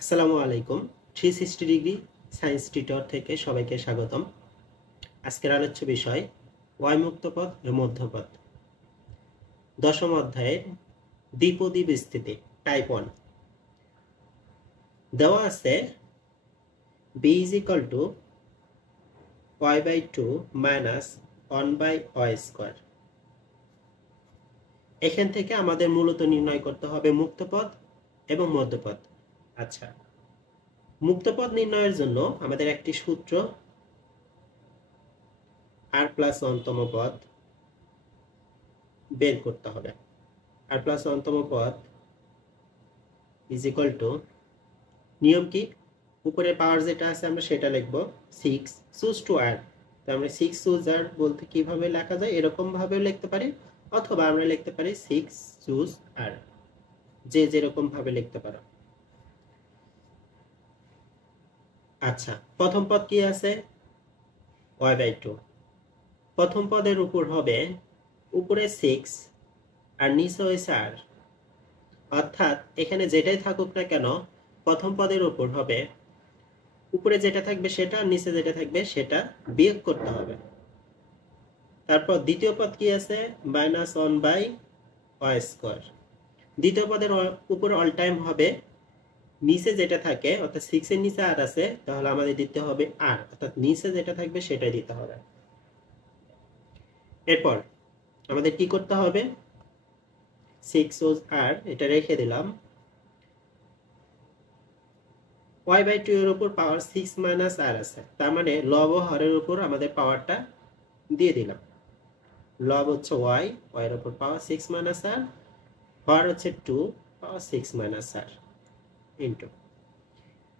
আসসালামু আলাইকুম। 360 degree science tutor থেকে সবাইকে স্বাগতম। আজকের আলোচ্য বিষয় ওয়াই মুক্ত পথ ও মধ্যপথ। দশম অধ্যায়ের দ্বিপদী বিস্তৃতি টাইপ 1 দেওয়া আছে b is equal to y by 2 minus 1 by y square। এখান থেকে আমাদের মূলত নির্ণয় করতে হবে মুক্ত পথ এবং মধ্যপথ। আচ্ছা, মুক্ত পথ নির্ণয়ের জন্য আমাদের একটি সূত্র r প্লাস 1 তম পদ বের করতে হবে। r প্লাস 1 তম পদ ইজ ইকুয়াল টু, নিয়ম কি, উপরে পাওয়ার যেটা আছে আমরা সেটা লিখব 6 চুজ টু r। তো আমরা 6 চুজ r বলতে কিভাবে লেখা যায় এরকম ভাবেও লিখতে পারি, অথবা আমরা লিখতে পারি 6 চুজ r, যে যেরকম ভাবে লিখতে পারো। আচ্ছা, প্রথম পদ কি আছে y বাই 2। প্রথম পদের উপর হবে উপরে 6 আর নিচে হয়েছে r, অর্থাৎ এখানে যেটাই থাকুক না কেন প্রথম পদের উপর হবে উপরে যেটা থাকবে সেটা, নিচে যেটা থাকবে সেটা বিয়োগ করতে হবে। তারপর দ্বিতীয় পদ কি আছে মাইনাস 1 বাই ওয়াই স্কোয়ার। দ্বিতীয় পদের উপর অল টাইম হবে নিচে যেটা থাকে, অর্থাৎ 6 এর নিচে আর আছে, তাহলে আমাদের দিতে হবে আর, অর্থাৎ নিচে যেটা থাকবে সেটাই দিতে হবে। এরপর আমাদের কি করতে হবে, 6 ও আর এটা রেখে দিলাম। y বাই 2 এর উপর পাওয়ার 6 মাইনাস আর আছে, তার মানে লব ও হরের উপর আমাদের পাওয়ারটা দিয়ে দিলাম। লব হচ্ছে y, y এর উপর পাওয়ার 6 মাইনাস আর, হর হচ্ছে 2 পাওয়ার 6 মাইনাস আর ইনটু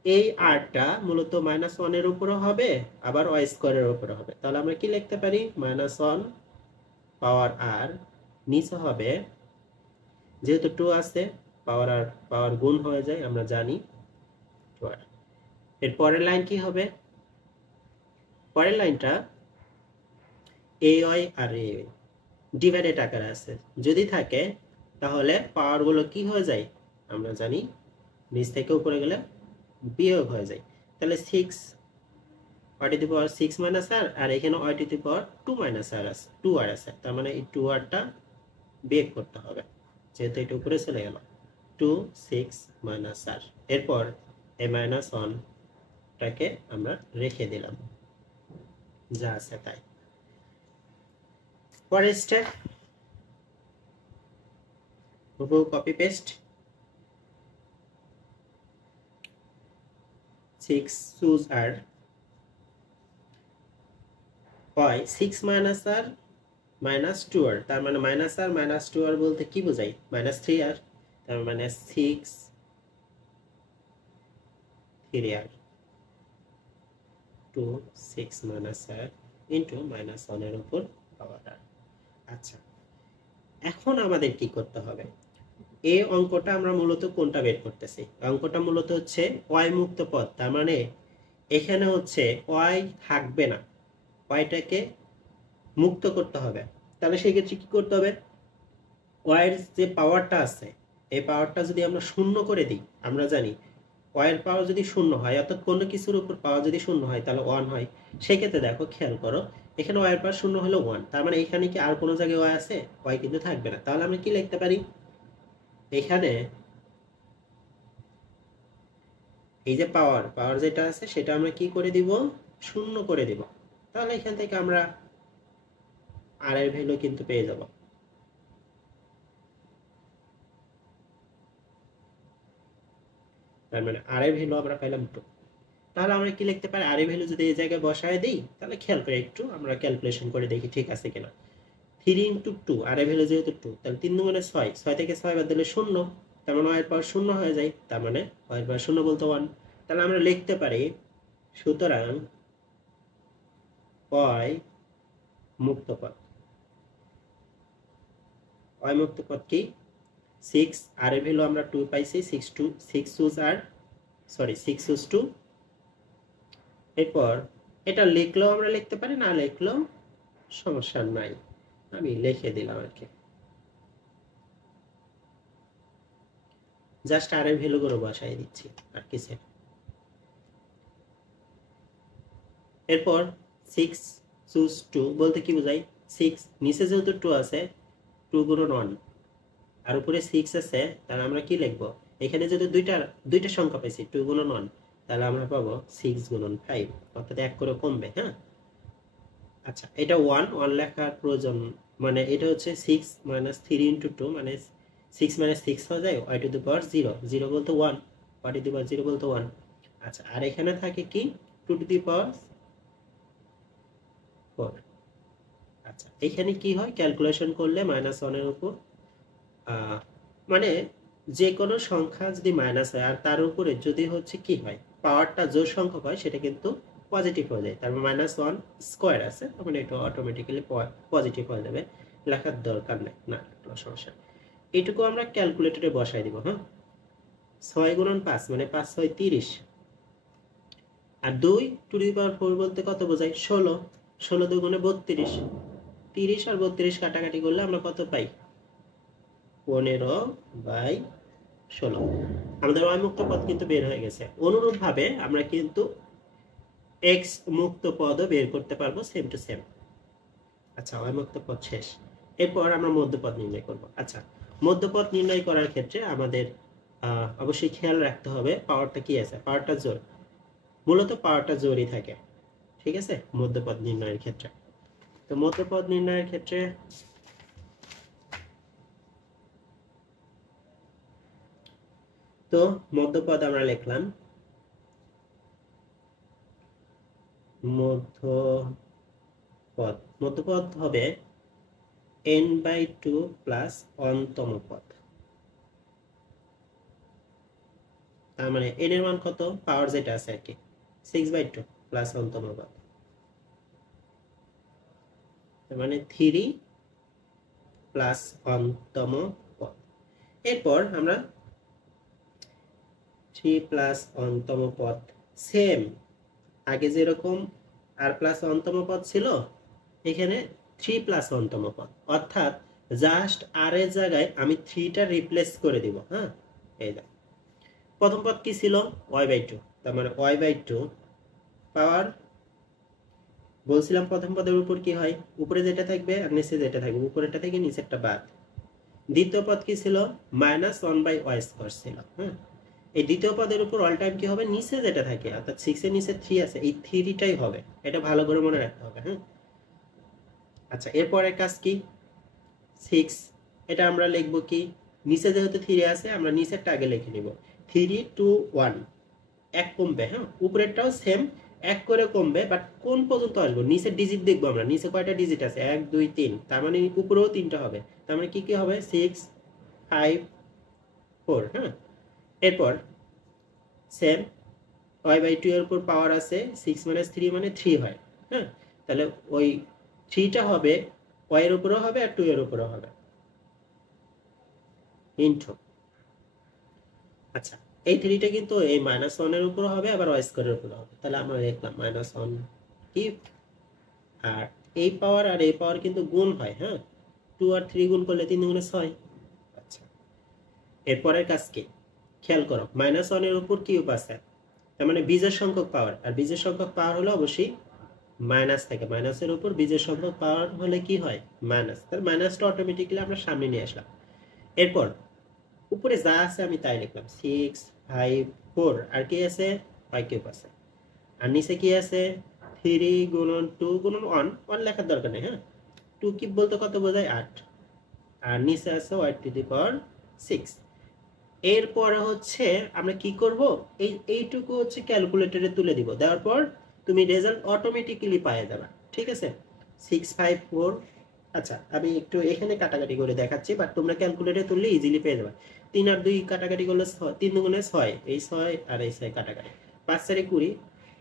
এই আরটা মূলত মাইনাস 1 এর উপরে হবে, আবার y স্কয়ারের উপরে হবে। তাহলে আমরা কি লিখতে পারি, মাইনাস 1 পাওয়ার আর, নিচে হবে যেহেতু 2 আছে পাওয়ার আর পাওয়ার গুণ হয়ে যায় আমরা জানি 2r। এর পরের লাইন কি হবে, পরের লাইনটা ay আর a ডিভাইডেড আকারে আছে, যদি থাকে তাহলে পাওয়ার গুলো কি হয়ে যায় আমরা জানি, নিচ থেকে উপরে গেলে বিয়োগ হয়ে যায়। তাহলে 6 y to the power 6 minus r, আর এখানে y to the power 2 minus r আছে, 2r আছে, তার মানে এই 2r টা বিয়োগ করতে হবে, যেহেতু এটা উপরে চলে গেল 2 6 মাইনাস r। এরপর এই মাইনাস 1 টাকে আমরা রেখে দিলাম যা আছে তাই। পরের স্টেপ হুবহু কপি পেস্ট, 6 চুজ r হয় 6 মাইনাস r মাইনাস 2r, তার মানে মাইনাস r মাইনাস 2r বলতে কি বোঝায়, মাইনাস 3r, তার মানে 6 3r 2 6 minus r into minus 1 এর উপর পাওয়ার r। আচ্ছা, এখন আমাদের কি করতে হবে, এই অঙ্কটা আমরা মূলত কোনটা বের করতেছি, অঙ্কটা মূলত হচ্ছে y মুক্ত পথ, তার মানে এখানে হচ্ছে y থাকবে না, yটাকে মুক্ত করতে হবে। তাহলে সেই ক্ষেত্রে কি করতে হবে, y এর যে পাওয়ারটা আছে এই পাওয়ারটা যদি আমরা শূন্য করে দিই, আমরা জানি y এর পাওয়ার যদি শূন্য হয়, অর্থাৎ কোনো কিছুর উপর পাওয়ার যদি শূন্য হয় তাহলে 1 হয়। সেই ক্ষেত্রে দেখো খেয়াল করো, এখানে y এর পাওয়ার শূন্য হলো 1, তার মানে এখানে কি আর কোনো জায়গায় y আছে, y কিন্তু থাকবে না। তাহলে আমরা কি লিখতে পারি, এখানে এই যে পাওয়ার পাওয়ার যেটা আছে সেটা আমরা কি করে দিব, শূন্য করে দিব। তাহলে এখান থেকে আমরা আর এর ভ্যালু কিন্তু পেয়ে যাব। তার মানে আর এর ভ্যালু আমরা পেলাম 2। তাহলে আমরা কি লিখতে পারি, আর এর ভ্যালু যদি এই জায়গায় বসায় দেই, তাহলে খেয়াল করে একটু আমরা ক্যালকুলেশন করে দেখি ঠিক আছে কিনা। 3 ইন্টু 2, আর এর ভ্যালু যেহেতু 2, তাহলে 3 দুগুণে 6, 6 থেকে 6 বাদ দিলে 0, তার মানে y এর পাওয়ার 0 হয়ে যায়, তার মানে y এর পাওয়ার 0 বলতে 1। তাহলে আমরা লিখতে পারি, সুতরাং y মুক্ত পথ, y মুক্ত পথ কি, 6 আর এর ভ্যালু আমরা 2 পাইছি, 6 চুজ আর, সরি 6 চুজ 2। এরপর এটা লিখলেও আমরা লিখতে পারি, না লিখলেও সমস্যা নাই, আমি লিখে দিলাম আর কি। জাস্ট আর এর ভ্যালুগুলো বসাই দিচ্ছি আর কিছু। এরপর 6 চুজ 2 বলতে কি বোঝায়, 6 নিচে যেহেতু 2 আছে 2 গুণন 1 আর উপরে 6 আছে, তাহলে আমরা কি লিখব, এখানে যদি দুইটা সংখ্যা পাইছি 2 গুণন 1, তাহলে আমরা পাবো 6 গুণন 5, অর্থাৎ এক করে কমবে। হ্যাঁ, আচ্ছা এটা 1 লেখার প্রয়োজন, মানে এটা হচ্ছে 6 - 3 × 2 মানে 6 - 6 হয়ে যায় y টু দি পাওয়ার 0, 0 বলতে 1, y টু দি পাওয়ার 0 বলতে 1। আচ্ছা আর এখানে থাকে কি 2 টু দি পাওয়ার 4। আচ্ছা এখানে কি হয়, ক্যালকুলেশন করলে -1 এর উপর মানে যে কোনো সংখ্যা যদি মাইনাস হয় আর তার উপরে যদি হচ্ছে কি হয়, পাওয়ারটা জোড় সংখ্যক হয়, সেটা কিন্তু পজিটিভ হয়ে যায়। তারপর -1 স্কোয়ার আছে, তখন এটা অটোমেটিক্যালি পজিটিভ হয়ে যাবে, লেখার দরকার নেই, না কোনো সমস্যা। এইটুকু আমরা ক্যালকুলেটরে বসাই দিব। হ্যাঁ, 6 গুণন 5 মানে 5 6 30, আর 2 টু দি পাওয়ার 4 বলতে কত বোঝায়, 16, 16 দুগুণে 32, 30 আর 32 কাটাকাটি করলে আমরা কত পাই, 15/16। আমাদের y মুক্ত পদ কিন্তু বের হয়ে গেছে। অনুরূপভাবে আমরা কিন্তু x মুক্ত পদও বের করতে পারবো, সেম টু সেম। আচ্ছা y মুক্ত পদ শেষ, এরপর আমরা মধ্যপদ নির্ণয় করব। আচ্ছা মধ্যপদ নির্ণয় করার ক্ষেত্রে আমাদের অবশ্যই খেয়াল রাখতে হবে পাওয়ারটা কি আছে, পাওয়ারটা জোড়, মূলত পাওয়ারটা জোড়ই থাকে, ঠিক আছে, মধ্যপদ নির্ণয়ের ক্ষেত্রে। তো মধ্যপদ নির্ণয়ের ক্ষেত্রে তো মধ্যপদ আমরা লিখলাম, মধ্যপদ হবে n/2 প্লাস অনতম পদ। তার মানে n এর মান কত, পাওয়ার যেটা আছে আর কি, 6/2 প্লাস অনতম পদ, তার মানে 3 প্লাস অনতম পদ। এরপর আমরা 3 প্লাস অনতম পদ সেম আগে যেরকম আর প্লাস অনতম পদ ছিল, এখানে 3 প্লাস অনতম পদ, অর্থাৎ জাস্ট আর এর জায়গায় আমি 3টা রিপ্লেস করে দিব। হ্যাঁ, এই দেখ প্রথম পদ কি ছিল, y/2, তার মানে y/2 পাওয়ার, বলছিলাম প্রথম পদের উপর কি হয়, উপরে যেটা থাকবে আর নিচে যেটা থাকবে, উপরেরটা থেকে নিচেরটা বাদ। দ্বিতীয় পদ কি ছিল, -1/y² ছিল। হ্যাঁ, এই দ্বিতীয় পদের উপর অল টাইম কি হবে, নিচে যেটা থাকে, অর্থাৎ 6 এর নিচে 3 আছে, এই 3টাই হবে, এটা ভালো করে মনে রাখতে হবে। হ্যাঁ, আচ্ছা এরপরের কাজ কি, 6 এটা আমরা লিখব কি, নিচে যেহেতু 3 আছে আমরা নিচেরটা আগে লিখে নিব, 3 2 1 এক কমবে। হ্যাঁ, উপরেরটাও সেম এক করে কমবে, বাট কোন পর্যন্ত আসবো, নিচের ডিজিট দেখবো আমরা, নিচে কয়টা ডিজিট আছে, 1 2 3, তার মানে উপরেও 3টা হবে, তার মানে কি কি হবে, 6 5 4। হ্যাঁ, এরপর সেম y/2 এর উপর পাওয়ার আছে 6 - 3 মানে 3 হয়। হ্যাঁ, তাহলে ওই 3টা হবে y এর উপরেও হবে আর 2 এর উপরেও হবে, ইনটু। আচ্ছা এই 3টা কিন্তু এই -1 এর উপর হবে, আবার y² এর উপর হবে, তাহলে আমরা লিখলাম -1 ইফ, আর এই পাওয়ার আর এই পাওয়ার কিন্তু গুণ হয়। হ্যাঁ, 2 আর 3 গুণ করলে 3 গুণে 6। আচ্ছা এরপরের কাজ কি, খেয়াল করো, -1 এর উপর কিউব আছে, তার মানে বীজের সংখ্যক পাওয়ার, আর বীজের সংখ্যক পাওয়ার হলো অবশ্যই মাইনাস থাকে, মাইনাসের উপর বীজের সংখ্যক পাওয়ার হলে কি হয়, মাইনাস, তাহলে মাইনাসটা অটোমেটিক্যালি আমরা সামনে নিয়ে আসলাম। এরপর উপরে যা আছে আমি তাই লিখলাম, 6 5 4, আর কি আছে, y³ আছে, আর নিচে কি আছে, 3 গুণন 2 গুণন 1 লেখার দরকার নেই। হ্যাঁ, 2³ বলতে কত বোঝায়, 8, আর নিচে আছে y⁻6। এরপরে হচ্ছে আমরা কি করব, এইটুকু হচ্ছে ক্যালকুলেটরে তুলে দিব, দেওয়ার পর তুমি রেজাল্ট অটোমেটিক্যালি পেয়ে যাবে, ঠিক আছে, 6 5 4। আচ্ছা আমি একটু এখানে কাটাকাটি করে দেখাচ্ছি, বাট তোমরা ক্যালকুলেটরে তুললে ইজিলি পেয়ে যাবে। 3 আর 2 কাটাকাটি করলে 3 দুগুণে 6, এই 6 আর এই 6 কাটাকাটি, 5 4 20,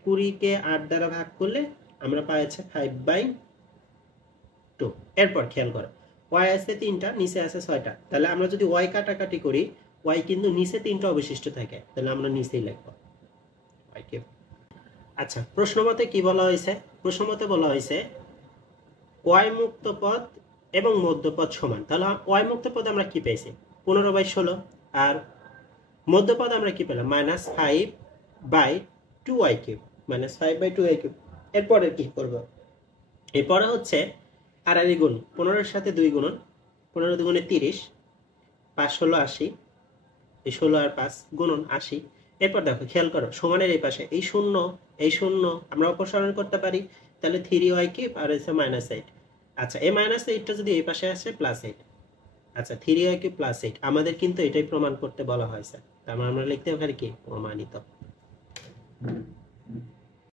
20 কে 8 দ্বারা ভাগ করলে আমরা পাচ্ছি 5/2। এরপর খেয়াল করো, y আছে 3টা, নিচে আছে 6টা, তাহলে আমরা যদি y কাটাকাটি করি, y কিন্তু নিচে 3টা অবশিষ্ট থাকে, তাহলে আমরা নিচেই লিখব y³। আচ্ছা প্রশ্নমতে কি বলা হয়েছে, প্রশ্নমতে বলা হয়েছে y মুক্ত পদ এবং মধ্যপদ সমান, তাহলে y মুক্ত পদ আমরা কি পেয়েছি, 15/16, আর মধ্যপদ আমরা কি পেলাম -5/2y³ -5/2y³। এরপরে কি করব? এরপরে হচ্ছে আড়াআড়ি গুণ 15 সাথে 2 গুণন, 15 দুগুণে 30, 5 ষোলো 80, এই 16 আর 5 গুণন 80। এরপর দেখো খেয়াল করো সমানের এই পাশে এই শূন্য আমরা অপসারণ করতে পারি, তাহলে 3y³ আর হচ্ছে -8। আচ্ছা এই -8টা যদি এই পাশে আসে +8। আচ্ছা 3y³ +8 আমাদের কিন্তু এটাই প্রমাণ করতে বলা হয়েছে, তার মানে আমরা লিখতে পারি কি প্রমাণিত।